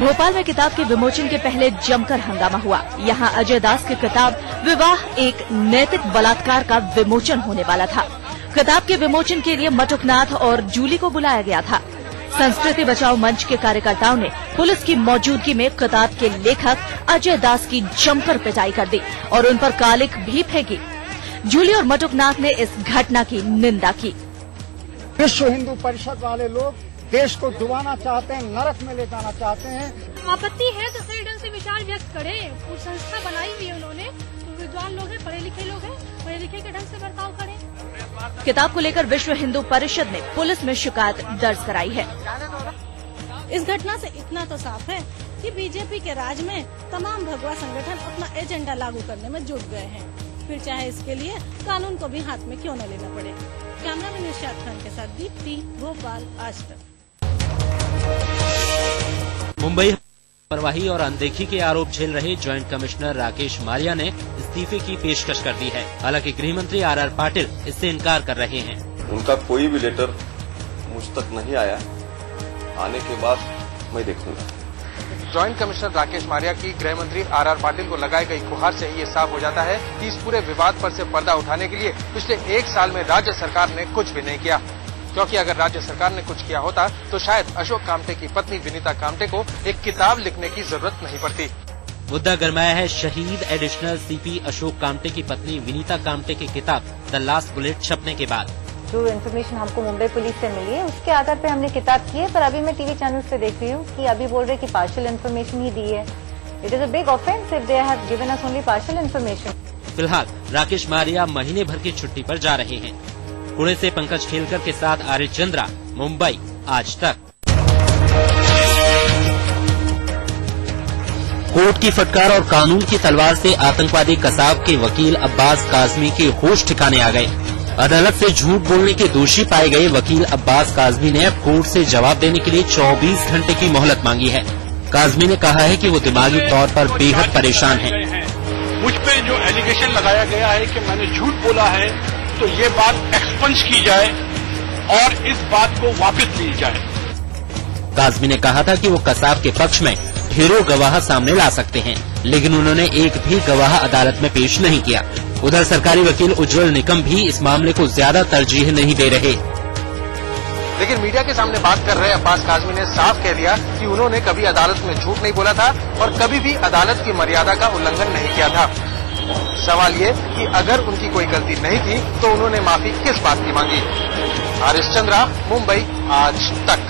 भोपाल में किताब के विमोचन के पहले जमकर हंगामा हुआ। यहाँ अजय दास की किताब विवाह एक नैतिक बलात्कार का विमोचन होने वाला था। किताब के विमोचन के लिए मटुकनाथ और जूली को बुलाया गया था। संस्कृति बचाओ मंच के कार्यकर्ताओं ने पुलिस की मौजूदगी में किताब के लेखक अजय दास की जमकर पिटाई कर दी और उन पर कालिख भी फेंकी। जूली और मटुकनाथ ने इस घटना की निंदा की। विश्व हिंदू परिषद वाले लोग देश को डुबाना चाहते हैं, नरक में ले जाना चाहते हैं। आपत्ति है तो सही ढंग से विचार व्यक्त करें। वो संस्था बनाई हुई है उन्होंने, तो विद्वान लोग हैं, पढ़े लिखे लोग हैं, पढ़े लिखे के ढंग से बर्ताव करें। किताब को लेकर विश्व हिंदू परिषद ने पुलिस में शिकायत दर्ज कराई है। इस घटना से इतना तो साफ है कि बीजेपी के राज में तमाम भगवा संगठन अपना एजेंडा लागू करने में जुट गए हैं, फिर चाहे इसके लिए कानून को भी हाथ में क्यों न लेना पड़े। कैमरामैन इरशाद खान के साथ दीप्ति, भोपाल, आज तक। मुंबई लापरवाही और अनदेखी के आरोप झेल रहे ज्वाइंट कमिश्नर राकेश मारिया ने इस्तीफे की पेशकश कर दी है। हालांकि गृह मंत्री आर पाटिल इससे इनकार कर रहे हैं। उनका कोई भी लेटर मुझ तक नहीं आया, आने के बाद मैं देखूंगा। ज्वाइंट कमिश्नर राकेश मारिया की गृह मंत्री आर पाटिल को लगाई गई गुहार से ही ये साफ हो जाता है कि इस पूरे विवाद पर से पर्दा उठाने के लिए पिछले 1 साल में राज्य सरकार ने कुछ भी नहीं किया। क्योंकि अगर राज्य सरकार ने कुछ किया होता तो शायद अशोक कामटे की पत्नी विनीता कामटे को एक किताब लिखने की जरूरत नहीं पड़ती। मुद्दा गरमाया है शहीद एडिशनल सीपी अशोक कामटे की पत्नी विनीता कामटे की किताब द लास्ट बुलेट छपने के बाद। जो इन्फॉर्मेशन हमको मुंबई पुलिस से मिली है उसके आधार पे हमने किताब की है, पर अभी मैं टीवी चैनल पे देख रही हूँ कि अभी बोल रहे कि पार्शियल इन्फॉर्मेशन ही दी है। It is a big offence if they have given us only partial information. फिलहाल राकेश मारिया महीने भर की छुट्टी पर जा रहे हैं। पुणे से पंकज खेलकर के साथ आर्य चंद्रा, मुंबई, आज तक। कोर्ट की फटकार और कानून की तलवार से आतंकवादी कसाब के वकील अब्बास काजमी के होश ठिकाने आ गए। अदालत से झूठ बोलने के दोषी पाए गए वकील अब्बास काजमी ने अब कोर्ट से जवाब देने के लिए 24 घंटे की मोहलत मांगी है। काजमी ने कहा है कि वो दिमागी तौर पर बेहद परेशान है। मुझ पे जो एलिगेशन लगाया गया है कि मैंने झूठ बोला है, तो ये बात एक्सपंज की जाए और इस बात को वापस ली जाए। काजमी ने कहा था कि वो कसाब के पक्ष में ढेरों गवाह सामने ला सकते हैं, लेकिन उन्होंने एक भी गवाह अदालत में पेश नहीं किया। उधर सरकारी वकील उज्जवल निकम भी इस मामले को ज्यादा तरजीह नहीं दे रहे। लेकिन मीडिया के सामने बात कर रहे अब्बास काजमी ने साफ कह दिया कि उन्होंने कभी अदालत में झूठ नहीं बोला था और कभी भी अदालत की मर्यादा का उल्लंघन नहीं किया था। सवाल ये कि अगर उनकी कोई गलती नहीं थी तो उन्होंने माफी किस बात की मांगी। आरिश चंद्रा, मुंबई, आज तक।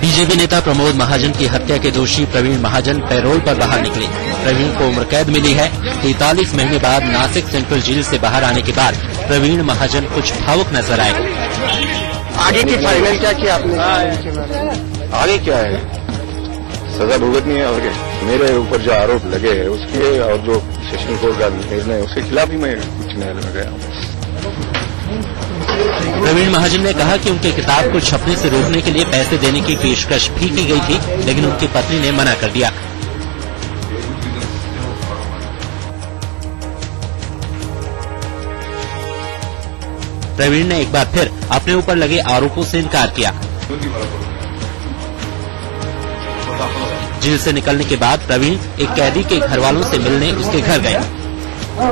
बीजेपी नेता प्रमोद महाजन की हत्या के दोषी प्रवीण महाजन पैरोल पर बाहर निकले। प्रवीण को उम्र कैद मिली है। 43 महीने बाद नासिक सेंट्रल जेल से बाहर आने के बाद प्रवीण महाजन कुछ भावुक नजर आए। आगे की फाइनल क्या किया आपने? आगे क्या है, सजा भुगतनी है। और मेरे ऊपर जो आरोप लगे हैं उसके और जो सेशन कोर्ट का निर्णय उसके खिलाफ ही मैं उच्च न्यायालय में गया हूँ। प्रवीण महाजन ने कहा कि उनकी किताब को छपने से रोकने के लिए पैसे देने की पेशकश भी की गई थी, लेकिन उनकी पत्नी ने मना कर दिया। प्रवीण ने एक बार फिर अपने ऊपर लगे आरोपों से इनकार किया। जेल से निकलने के बाद प्रवीण एक कैदी के घर वालों से मिलने उसके घर गए।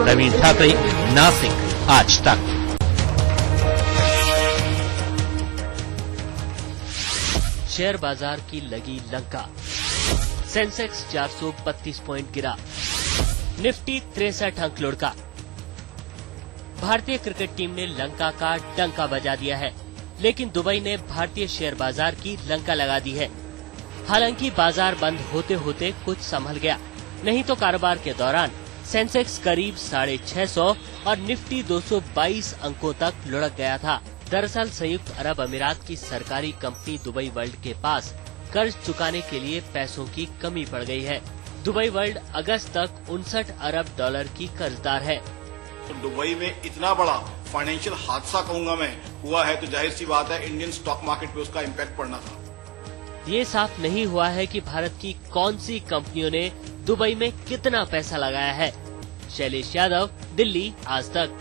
प्रवीण ठाकरे, नासिक, आज तक। शेयर बाजार की लगी लंका। सेंसेक्स 432 पॉइंट गिरा। निफ्टी 63 अंक लुढ़का। भारतीय क्रिकेट टीम ने लंका का डंका बजा दिया है, लेकिन दुबई ने भारतीय शेयर बाजार की लंका लगा दी है। हालांकि बाजार बंद होते होते कुछ संभल गया, नहीं तो कारोबार के दौरान सेंसेक्स करीब 650 और निफ्टी 222 अंकों तक लुढ़क गया था। दरअसल संयुक्त अरब अमीरात की सरकारी कंपनी दुबई वर्ल्ड के पास कर्ज चुकाने के लिए पैसों की कमी पड़ गई है। दुबई वर्ल्ड अगस्त तक 59 अरब डॉलर की कर्जदार है। तो दुबई में इतना बड़ा फाइनेंशियल हादसा कहूंगा मैं हुआ है, तो जाहिर सी बात है इंडियन स्टॉक मार्केट पे उसका इम्पैक्ट पड़ना था। ये साफ नहीं हुआ है कि भारत की कौन सी कंपनियों ने दुबई में कितना पैसा लगाया है। शैलेश यादव, दिल्ली, आज तक।